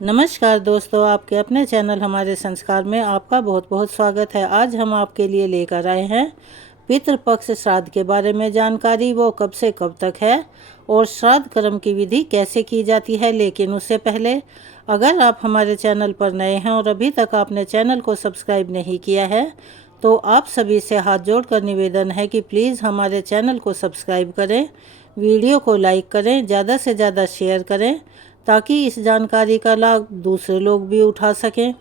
नमस्कार दोस्तों, आपके अपने चैनल हमारे संस्कार में आपका बहुत बहुत स्वागत है। आज हम आपके लिए लेकर आए हैं पितृपक्ष श्राद्ध के बारे में जानकारी। वो कब से कब तक है और श्राद्ध कर्म की विधि कैसे की जाती है। लेकिन उससे पहले अगर आप हमारे चैनल पर नए हैं और अभी तक आपने चैनल को सब्सक्राइब नहीं किया है तो आप सभी से हाथ जोड़कर निवेदन है कि प्लीज़ हमारे चैनल को सब्सक्राइब करें, वीडियो को लाइक करें, ज़्यादा से ज़्यादा शेयर करें ताकि इस जानकारी का लाभ दूसरे लोग भी उठा सकें।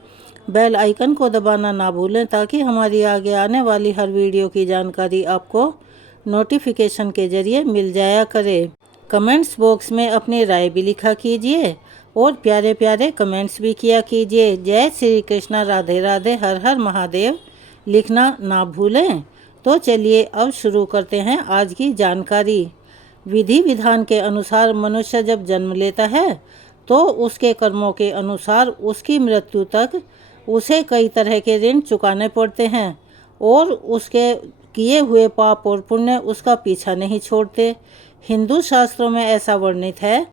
बेल आइकन को दबाना ना भूलें ताकि हमारी आगे आने वाली हर वीडियो की जानकारी आपको नोटिफिकेशन के ज़रिए मिल जाया करे। कमेंट्स बॉक्स में अपनी राय भी लिखा कीजिए और प्यारे प्यारे कमेंट्स भी किया कीजिए। जय श्री कृष्णा, राधे राधे, हर हर महादेव लिखना ना भूलें। तो चलिए अब शुरू करते हैं आज की जानकारी। विधि विधान के अनुसार मनुष्य जब जन्म लेता है तो उसके कर्मों के अनुसार उसकी मृत्यु तक उसे कई तरह के ऋण चुकाने पड़ते हैं और उसके किए हुए पाप और पुण्य उसका पीछा नहीं छोड़ते। हिंदू शास्त्रों में ऐसा वर्णित है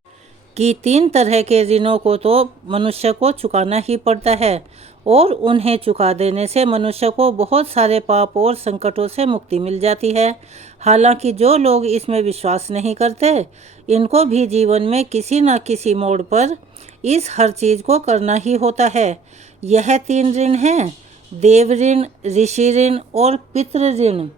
कि 3 तरह के ऋणों को तो मनुष्य को चुकाना ही पड़ता है और उन्हें चुका देने से मनुष्य को बहुत सारे पाप और संकटों से मुक्ति मिल जाती है। हालांकि जो लोग इसमें विश्वास नहीं करते, इनको भी जीवन में किसी न किसी मोड़ पर इस हर चीज़ को करना ही होता है। यह 3 ऋण हैं: देव ऋण, ऋषि ऋण और पितृ ऋण।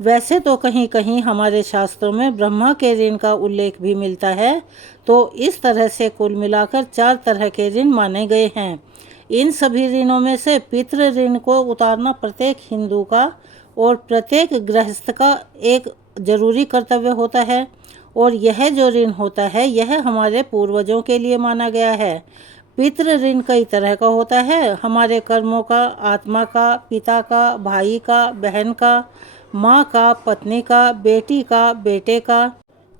वैसे तो कहीं कहीं हमारे शास्त्रों में ब्रह्मा के ऋण का उल्लेख भी मिलता है। तो इस तरह से कुल मिलाकर 4 तरह के ऋण माने गए हैं। इन सभी ऋणों में से पितृ ऋण को उतारना प्रत्येक हिंदू का और प्रत्येक गृहस्थ का एक जरूरी कर्तव्य होता है। और यह जो ऋण होता है यह हमारे पूर्वजों के लिए माना गया है। पितृ ऋण कई तरह का होता है: हमारे कर्मों का, आत्मा का, पिता का, भाई का, बहन का, माँ का, पत्नी का, बेटी का, बेटे का।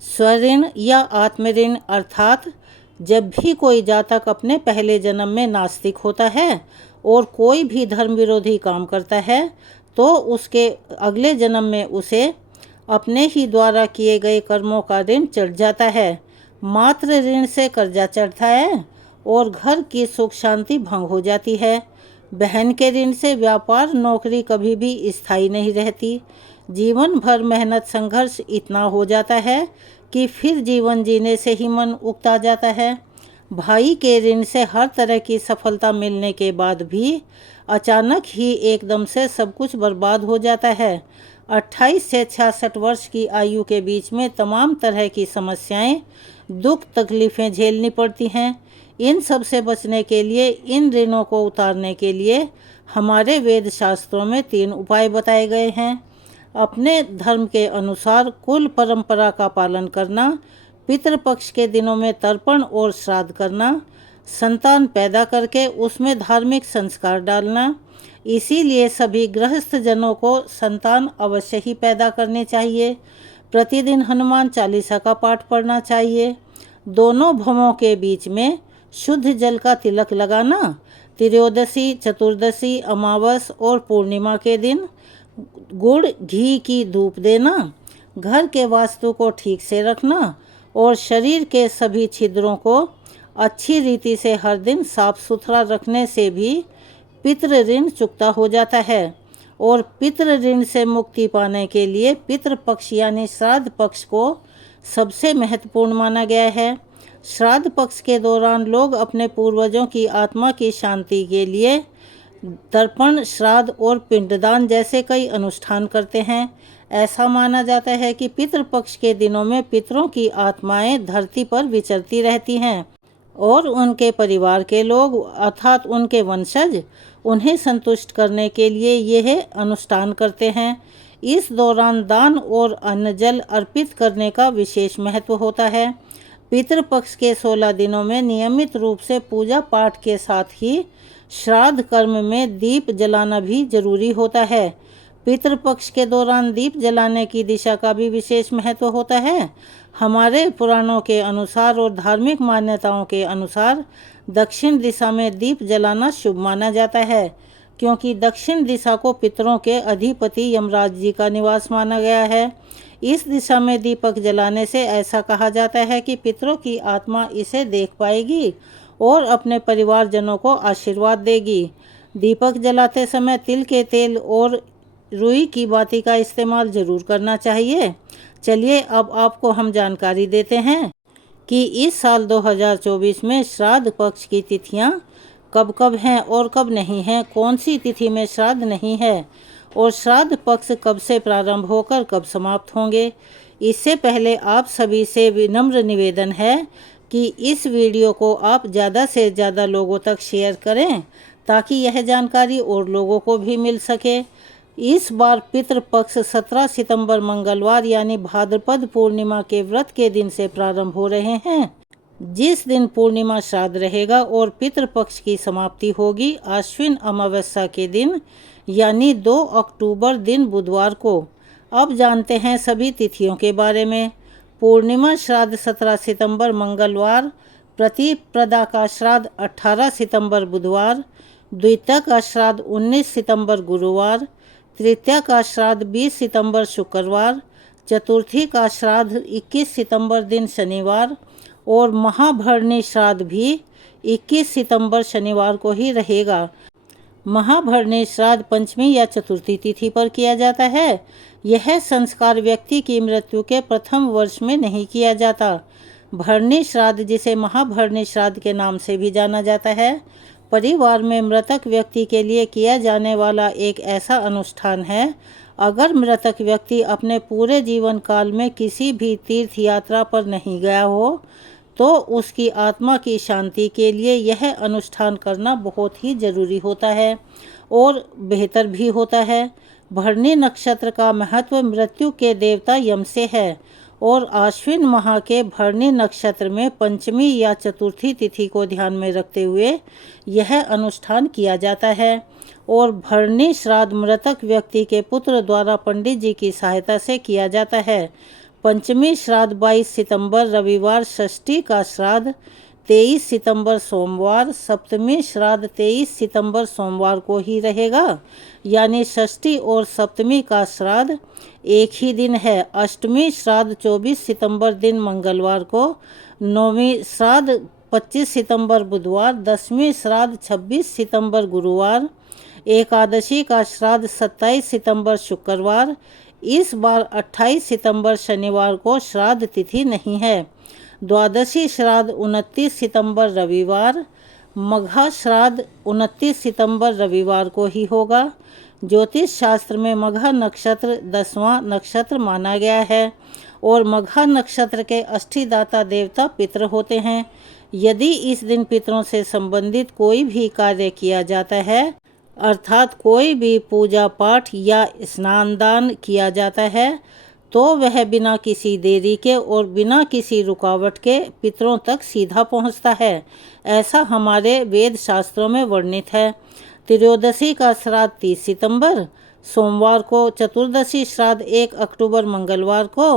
स्वऋण या आत्म ऋण अर्थात जब भी कोई जातक अपने पहले जन्म में नास्तिक होता है और कोई भी धर्म विरोधी काम करता है तो उसके अगले जन्म में उसे अपने ही द्वारा किए गए कर्मों का ऋण चढ़ जाता है। मातृ ऋण से कर्जा चढ़ता है और घर की सुख शांति भंग हो जाती है। बहन के ऋण से व्यापार नौकरी कभी भी स्थायी नहीं रहती। जीवन भर मेहनत संघर्ष इतना हो जाता है कि फिर जीवन जीने से ही मन उकता जाता है। भाई के ऋण से हर तरह की सफलता मिलने के बाद भी अचानक ही एकदम से सब कुछ बर्बाद हो जाता है। 28 से 66 वर्ष की आयु के बीच में तमाम तरह की समस्याएं, दुख तकलीफ़ें झेलनी पड़ती हैं। इन सब से बचने के लिए, इन ऋणों को उतारने के लिए हमारे वेद शास्त्रों में 3 उपाय बताए गए हैं: अपने धर्म के अनुसार कुल परंपरा का पालन करना, पितृपक्ष के दिनों में तर्पण और श्राद्ध करना, संतान पैदा करके उसमें धार्मिक संस्कार डालना। इसीलिए सभी गृहस्थ जनों को संतान अवश्य ही पैदा करनी चाहिए। प्रतिदिन हनुमान चालीसा का पाठ पढ़ना चाहिए। दोनों भवों के बीच में शुद्ध जल का तिलक लगाना। त्रयोदशी, चतुर्दशी, अमावस और पूर्णिमा के दिन गुड़ घी की धूप देना। घर के वास्तु को ठीक से रखना और शरीर के सभी छिद्रों को अच्छी रीति से हर दिन साफ सुथरा रखने से भी पितृ ऋण चुकता हो जाता है। और पितृ ऋण से मुक्ति पाने के लिए पितृपक्ष यानी श्राद्ध पक्ष को सबसे महत्वपूर्ण माना गया है। श्राद्ध पक्ष के दौरान लोग अपने पूर्वजों की आत्मा की शांति के लिए तर्पण, श्राद्ध और पिंडदान जैसे कई अनुष्ठान करते हैं। ऐसा माना जाता है कि पितृपक्ष के दिनों में पितरों की आत्माएं धरती पर विचरती रहती हैं और उनके परिवार के लोग अर्थात उनके वंशज उन्हें संतुष्ट करने के लिए यह अनुष्ठान करते हैं। इस दौरान दान और अन्न जल अर्पित करने का विशेष महत्व होता है। पितृपक्ष के 16 दिनों में नियमित रूप से पूजा पाठ के साथ ही श्राद्ध कर्म में दीप जलाना भी जरूरी होता है। पितृपक्ष के दौरान दीप जलाने की दिशा का भी विशेष महत्व होता है। हमारे पुराणों के अनुसार और धार्मिक मान्यताओं के अनुसार दक्षिण दिशा में दीप जलाना शुभ माना जाता है, क्योंकि दक्षिण दिशा को पितरों के अधिपति यमराज जी का निवास माना गया है। इस दिशा में दीपक जलाने से ऐसा कहा जाता है कि पितरों की आत्मा इसे देख पाएगी और अपने परिवारजनों को आशीर्वाद देगी। दीपक जलाते समय तिल के तेल और रुई की बाती का इस्तेमाल जरूर करना चाहिए। चलिए अब आपको हम जानकारी देते हैं कि इस साल 2024 में श्राद्ध पक्ष की तिथियां कब कब हैं और कब नहीं हैं, कौन सी तिथि में श्राद्ध नहीं है और श्राद्ध पक्ष कब से प्रारंभ होकर कब समाप्त होंगे। इससे पहले आप सभी से विनम्र निवेदन है कि इस वीडियो को आप ज़्यादा से ज़्यादा लोगों तक शेयर करें ताकि यह जानकारी और लोगों को भी मिल सके। इस बार पितृपक्ष 17 सितंबर मंगलवार यानी भाद्रपद पूर्णिमा के व्रत के दिन से प्रारंभ हो रहे हैं, जिस दिन पूर्णिमा श्राद्ध रहेगा और पितृपक्ष की समाप्ति होगी आश्विन अमावस्या के दिन यानी 2 अक्टूबर दिन बुधवार को। अब जानते हैं सभी तिथियों के बारे में। पूर्णिमा श्राद्ध 17 सितंबर मंगलवार, प्रतिपदा का श्राद्ध 18 सितंबर बुधवार, द्वितीया का श्राद्ध 19 सितंबर गुरुवार, तृतीया का श्राद्ध 20 सितंबर शुक्रवार, चतुर्थी का श्राद्ध 21 सितंबर दिन शनिवार और महाभरणी श्राद्ध भी 21 सितंबर शनिवार को ही रहेगा। महाभरणी श्राद्ध पंचमी या चतुर्थी तिथि पर किया जाता है। यह संस्कार व्यक्ति की मृत्यु के प्रथम वर्ष में नहीं किया जाता। भरणी श्राद्ध, जिसे महाभरणी श्राद्ध के नाम से भी जाना जाता है, परिवार में मृतक व्यक्ति के लिए किया जाने वाला एक ऐसा अनुष्ठान है। अगर मृतक व्यक्ति अपने पूरे जीवन काल में किसी भी तीर्थ यात्रा पर नहीं गया हो तो उसकी आत्मा की शांति के लिए यह अनुष्ठान करना बहुत ही जरूरी होता है और बेहतर भी होता है। भरणी नक्षत्र का महत्व मृत्यु के देवता यम से है और आश्विन माह के भरणी नक्षत्र में पंचमी या चतुर्थी तिथि को ध्यान में रखते हुए यह अनुष्ठान किया जाता है। और भरणी श्राद्ध मृतक व्यक्ति के पुत्र द्वारा पंडित जी की सहायता से किया जाता है। पंचमी श्राद्ध 22 सितंबर रविवार, षष्ठी का श्राद्ध 23 सितंबर सोमवार, सप्तमी श्राद्ध 23 सितंबर सोमवार को ही रहेगा यानी षष्ठी और सप्तमी का श्राद्ध एक ही दिन है। अष्टमी श्राद्ध 24 सितंबर दिन मंगलवार को, नौवीं श्राद्ध 25 सितंबर बुधवार, दसवीं श्राद्ध 26 सितंबर गुरुवार, एकादशी का श्राद्ध 27 सितंबर शुक्रवार। इस बार 28 सितंबर शनिवार को श्राद्ध तिथि नहीं है। द्वादशी श्राद्ध 29 सितंबर रविवार, मघा श्राद्ध 29 सितंबर रविवार को ही होगा। ज्योतिष शास्त्र में मघा नक्षत्र 10वां नक्षत्र माना गया है और मघा नक्षत्र के अष्टदाता देवता पितृ होते हैं। यदि इस दिन पितरों से संबंधित कोई भी कार्य किया जाता है, अर्थात कोई भी पूजा पाठ या स्नान दान किया जाता है, तो वह बिना किसी देरी के और बिना किसी रुकावट के पितरों तक सीधा पहुंचता है। ऐसा हमारे वेद शास्त्रों में वर्णित है। त्रयोदशी का श्राद्ध 30 सितंबर सोमवार को, चतुर्दशी श्राद्ध 1 अक्टूबर मंगलवार को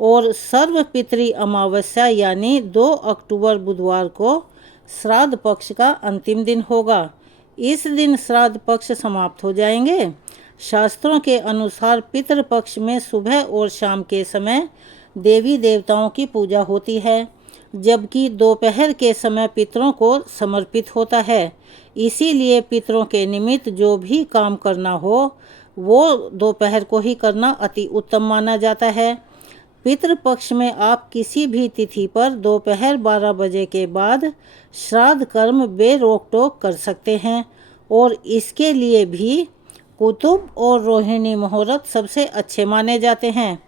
और सर्वपितृ अमावस्या यानी 2 अक्टूबर बुधवार को श्राद्ध पक्ष का अंतिम दिन होगा। इस दिन श्राद्ध पक्ष समाप्त हो जाएंगे। शास्त्रों के अनुसार पितृपक्ष में सुबह और शाम के समय देवी देवताओं की पूजा होती है, जबकि दोपहर के समय पितरों को समर्पित होता है। इसीलिए पितरों के निमित्त जो भी काम करना हो वो दोपहर को ही करना अति उत्तम माना जाता है। पितृपक्ष में आप किसी भी तिथि पर दोपहर 12 बजे के बाद श्राद्ध कर्म बेरोक टोक कर सकते हैं और इसके लिए भी कुतुब और रोहिणी मुहूर्त सबसे अच्छे माने जाते हैं।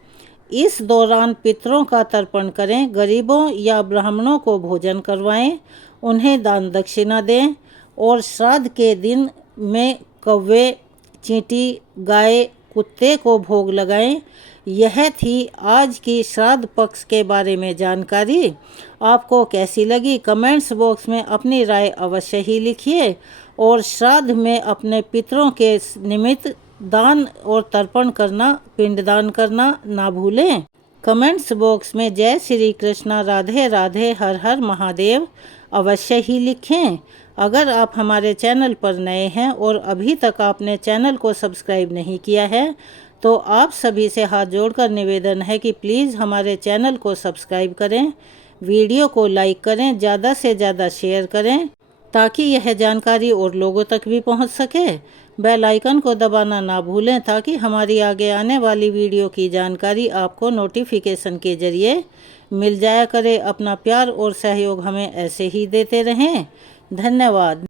इस दौरान पितरों का तर्पण करें, गरीबों या ब्राह्मणों को भोजन करवाएं, उन्हें दान दक्षिणा दें और श्राद्ध के दिन में कौवे, चींटी, गाय, कुत्ते को भोग लगाएं। यह थी आज की श्राद्ध पक्ष के बारे में जानकारी। आपको कैसी लगी कमेंट्स बॉक्स में अपनी राय अवश्य ही लिखिए और श्राद्ध में अपने पितरों के निमित्त दान और तर्पण करना, पिंडदान करना ना भूलें। कमेंट्स बॉक्स में जय श्री कृष्णा, राधे राधे, हर हर महादेव अवश्य ही लिखें। अगर आप हमारे चैनल पर नए हैं और अभी तक आपने चैनल को सब्सक्राइब नहीं किया है तो आप सभी से हाथ जोड़कर निवेदन है कि प्लीज़ हमारे चैनल को सब्सक्राइब करें, वीडियो को लाइक करें, ज़्यादा से ज़्यादा शेयर करें ताकि यह जानकारी और लोगों तक भी पहुंच सके। बेल आइकन को दबाना ना भूलें ताकि हमारी आगे आने वाली वीडियो की जानकारी आपको नोटिफिकेशन के ज़रिए मिल जाया करे। अपना प्यार और सहयोग हमें ऐसे ही देते रहें। धन्यवाद।